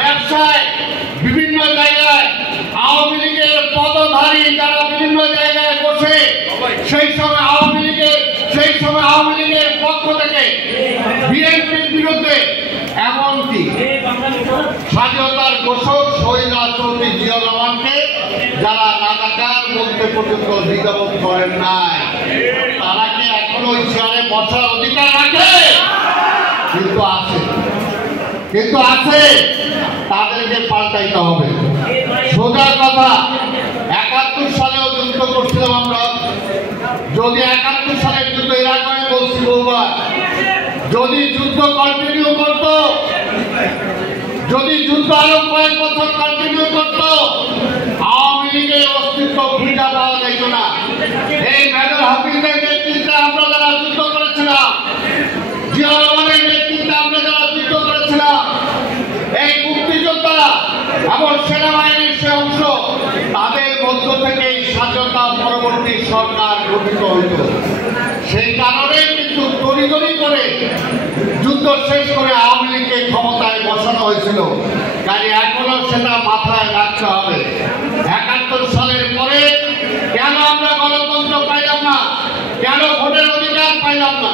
ব্যবসায় বিভিন্ন জায়গায় আওয়ামী লীগের পদধারী যারা বিভিন্ন জায়গায় বসে সেই সময় আওয়ামী লীগের পক্ষ থেকে বিএনপির বিরুদ্ধে এমনকি স্বাধীনতার ঘোষক শহীদ রাষ্ট্রপতি জিয়াউর রহমানকে যারা রাজাকার বলতে পর্যন্ত দ্বিধাবোধ করেন নাই, তারা কি এখনো ওই চেয়ারে বসার অধিকার রাখে? কিন্তু আছে, তাদেরকে পাল্টাইতে হবে। সোজা কথা, ৭১ সালেও যুদ্ধ করছিলাম আমরা। যদি ৭১ সালের যুদ্ধ ইরাক হয় বলছি বহুবার, যদি যুদ্ধ কন্টিনিউ করত, যদি যুদ্ধ আরো কয়েক বছর কন্টিনিউ করত, আওয়ামী লীগের অস্তিত্ব খুঁজে পাওয়া যেত না। এই মেজর হাফিজের নেতৃত্বে আমরা যারা যুদ্ধ করেছিলাম, জিয়াউর রহমানের নেতৃত্বে আমরা যারা যুদ্ধ করেছিলাম, এই মুক্তিযোদ্ধারা এবং সেনাবাহিনীর সে অংশ, তাদের মধ্য থেকে স্বাধীনতা পরবর্তী সরকার গঠিত হইত। সেই কারণে কিন্তু তড়িঘড়ি করে যুদ্ধ শেষ করে আওয়ামী লীগকে ক্ষমতায় বসানো হয়েছিল। কাজে এখনো সেটা মাথায় রাখতে হবে। ৭১ সালের পরে কেন আমরা গণতন্ত্র পাইলাম না, কেন ভোটের অধিকার পাইলাম না?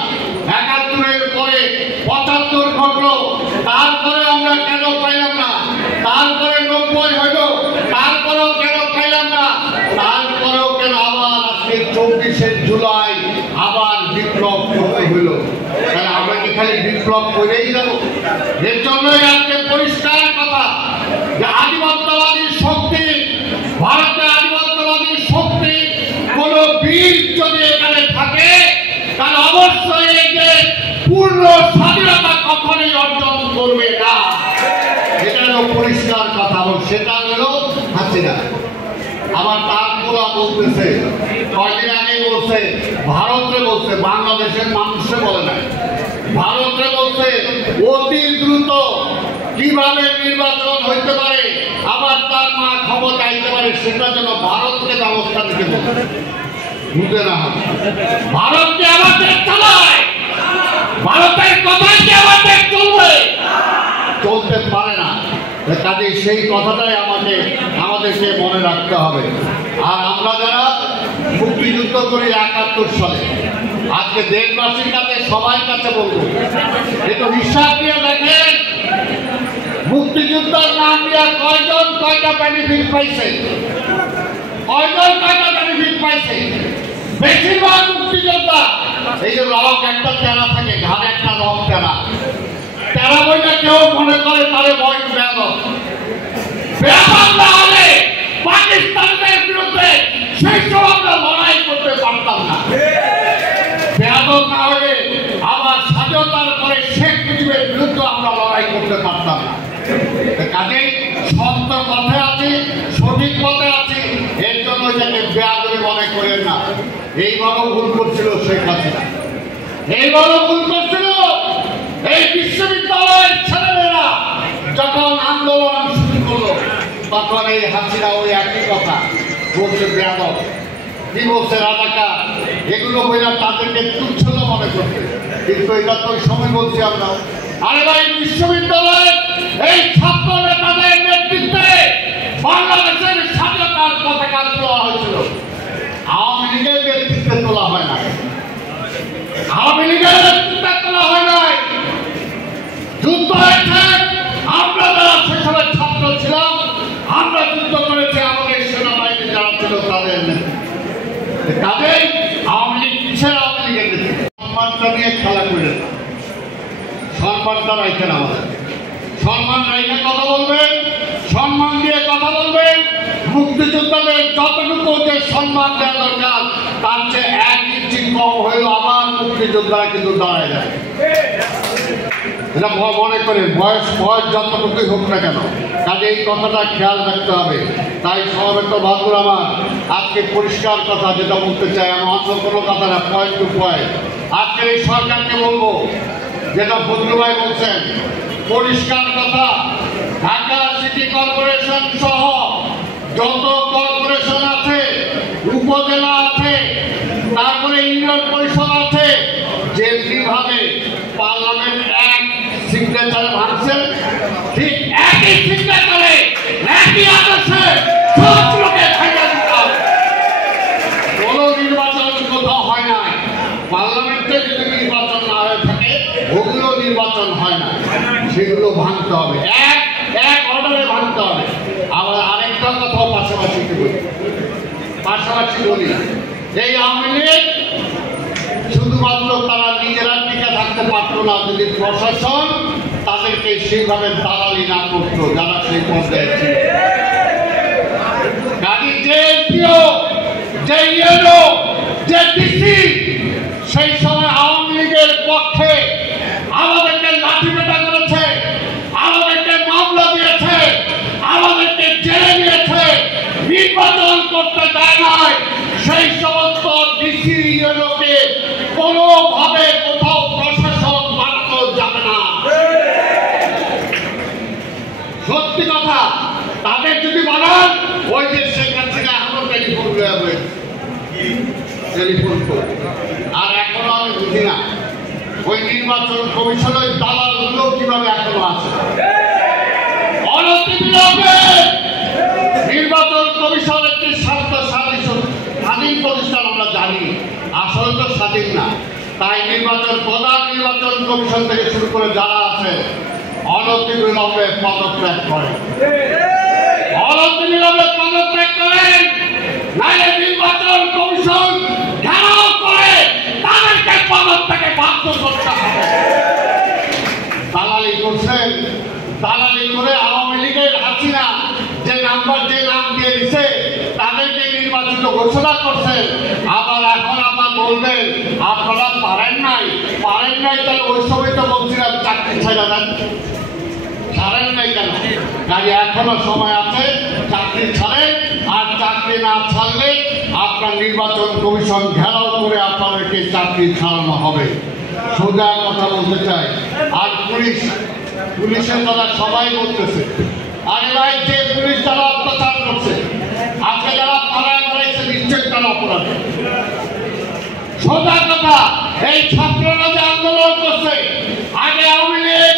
৭১-এর পরে ৭৫ ঘটলো, তারপরে আমরা কেন পাইলাম না? তারপরে ৯০ হইল, তারপরেও কেন পাইলাম না? তারপরেও কেন আবার আজকে ২৪শে জুলাই আবার বিপ্লব করতে হইল? তাহলে আমরা কি খালি বিপ্লব করেই যাব? এর জন্যই আজকে পরিষ্কার কথা যে আধিপত্যবাদী শক্তি, ভারতের আধিপত্যবাদী শক্তি কোন বীজ যদি এখানে থাকে, তাহলে অবশ্যই একে পূর্ণ স্বাধীনতা কখনোই অর্জন করবে না। এটা হলো পরিষ্কার কথা। এবং সেটা হলো হাসিনা। আমার তারপরা বলতেছে, কয়েকদিন আগে বলছে, ভারতে বলছে, বাংলাদেশের মানুষে বলে না, ভারতে বলছে অতি দ্রুত কিভাবে নির্বাচন হইতে পারে, আবার তার মা ক্ষমতা আইতে পারে, সেটার জন্য ভারতকে ব্যবস্থা নিতে বলছে। বুঝে না, ভারতকে আমাদের চালায়, ভারতের কথাই কি আমাদের চলবে? চলতে পারে না। কাজে সেই কথাটাই আমাদেরকে মনে রাখতে হবে। আর আমরা যারা মুক্তিযুদ্ধ করি ৭১ সালে, আজকে দেশবাসীর কাছে, সবার কাছে বলবো, একটু হিসাব দিয়ে দেখেন মুক্তিযুদ্ধের নাম দিয়ে কয়জন কয়টা বেনিফিট পাইছে, কয়জন কয়টা বেনিফিট পাইছে? বেশিরভাগ মুক্তিযোদ্ধা এই যে রক একটা তেরা থাকে, ঘাড়ে একটা রক তেরা, তেরা বইটা কেউ মনে করে তারে বই বেদক না হলে পাকিস্তানের বিরুদ্ধে সেই সময় আমরা লড়াই করতে পারতাম না। বেদক না হলে আবার স্বাধীনতার পরে শেখ মুজিবের বিরুদ্ধে আমরা লড়াই করতে পারতাম না। কাজেই সত্য পথে আছি, সঠিক পথে আছি, এর জন্য এটাকে বেয়াদবি মনে করেন না। এইভাবে ভুল করছিল শেখ হাসিনা, এইভাবে ভুল করছিল এই বিশ্ববিদ্যালয়ের ছেলেমেয়েরা যখন আন্দোলন শুরু করলো, তখন এই হাসিনা ওই একই কথা বলছে, বেয়াদব, কি বলছে, রাজাকার, এগুলো বইলা তাদেরকে তুচ্ছ মনে করছে। কিন্তু এটা তো ওই সময় বলছি আমরা, আরে ভাই, বিশ্ববিদ্যালয়ের এই ছাত্র নেতাদের নেতৃত্বে বাংলাদেশের স্বাধীনতার পতাকা তোলা হয়েছিল। আওয়ামী লীগের নেতৃত্বে তোলা হয় না, আওয়ামী লীগের নেতৃত্বে তোলা হয় নাই। যুদ্ধ হয়েছে, আমরা যারা সেখানে ছাত্র ছিলাম, আমরা যুদ্ধ করেছি আমাদের সেনাবাহিনী যারা ছিল তাদের নেতৃত্বে। কাজেই আওয়ামী লীগ কিসের আওয়ামী লীগের নেতৃত্বে? সম্মানটা নিয়ে খেলা করে, সম্মানটা রাখেন, আমাদের সম্মান রেখে কথা বলবেন, সম্মান দিয়ে কথা বলবেন। মুক্তিযোদ্ধাদের যতটুকু যে সম্মান দেওয়া দরকার, তার চেয়ে ১ ইঞ্চি কম হলেও আবার মুক্তিযোদ্ধারা কিন্তু দাঁড়ায় যায়। এটা মনে করে বয়স যতটুকুই হোক না কেন, কাজে এই কথাটা খেয়াল রাখতে হবে। তাই সমবেত বাহাদুর আমার আজকে পরিষ্কার কথা যেটা বলতে চাই, আমি অন্য কোনো কথা না, পয়েন্ট টু পয়েন্ট আজকের এই সরকারকে বলবো, যেটা ফজলু ভাই বলছেন, পরিষ্কার কথা, ঢাকা সিটি কর্পোরেশন সহ যত কর্পোরেশন আছে, উপজেলা আছে, তারপরে ইউনিয়ন পরিষদ আছে, যেভাবে পার্লামেন্ট এক সিগনেচারে ভাঙছে, ঠিক একই আদর্শে সবগুলোকে ভেঙে দিতে হবে। কোনো নির্বাচন কোথাও হয় না, পার্লামেন্টে যদি নির্বাচন না হয়ে থাকে ওগুলো নির্বাচন হয় না, সেগুলো ভাঙতে হবে, এক অর্ডারে ভাঙতে হবে। আবার আরেকটা কথাও পাশাপাশি বলি, এই আওয়ামী লীগ শুধুমাত্র তারা নিজেরা টিকে থাকতে পারতো না যদি প্রশাসন তাদেরকে সেইভাবে দালালি না করতো যারা সেই পর্যায়ে ছিল। যে ডিসি সেই সময় আওয়ামী লীগের পক্ষে আমাদেরকে লাঠিপেটা করেছে, আমাদেরকে মামলা দিয়েছে, আমাদেরকে জেলে দিয়েছে, নির্বাচন করতে দেয় নাই। সেই সমস্ত ডিসি ইউনোকে কোনোভাবে কোথাও প্রশাসন বানানো যাবে না। সত্যি কথা, তাদের যদি বানান ওই যে সেখান থেকে এখনো টেলিফোন করে, আর এখনো আমি বুঝি না ওই নির্বাচন কমিশনের দালালগুলো কিভাবে এখনো আছে। অনতিবিলম্বে নির্বাচন কমিশন একটি স্বাধীন প্রতিষ্ঠান, আমরা জানি আসলে তো স্বাধীন না। তাই প্রধান নির্বাচন কমিশন থেকে শুরু করে যারা আছে অনতিবিলম্বে পদত্যাগ করেন, নাইলে নির্বাচন কমিশন ঘেরাও করে তাদেরকে পদত্যাগে বাধ্য করতে হবে। দালালি করছেন, দালালি করে আওয়ামী লীগের হাসিনা যে নাম দিয়ে দিচ্ছে তাদেরকে নির্বাচিত ঘোষণা করছেন। আবার এখন আপনার বলবেন আপনারা পারেন নাই, তাহলে ওই সময় তো বলছিলাম চাকরি ছেড়ে দেন, ছাড়েন নাই কেন? গাড়ি এখনো সময় আছে, চাকরি ছাড়েন। আর চাকরি না ছাড়লে আপনার নির্বাচন কমিশন ঘেরাও করে আপনাদেরকে চাকরি ছাড়ানো হবে। সোজা কথা বলতে চাই। আর পুলিশের দ্বারা সবাই বলতেছে, আরে ভাই যে পুলিশ যারা অত্যাচার করছে, আজকে যারা পাড়ায় বেড়াইছে নিশ্চয়ই তারা অপরাধী। সোজা কথা, এই ছাত্ররা যে আন্দোলন করছে, আগে আওয়ামী লীগ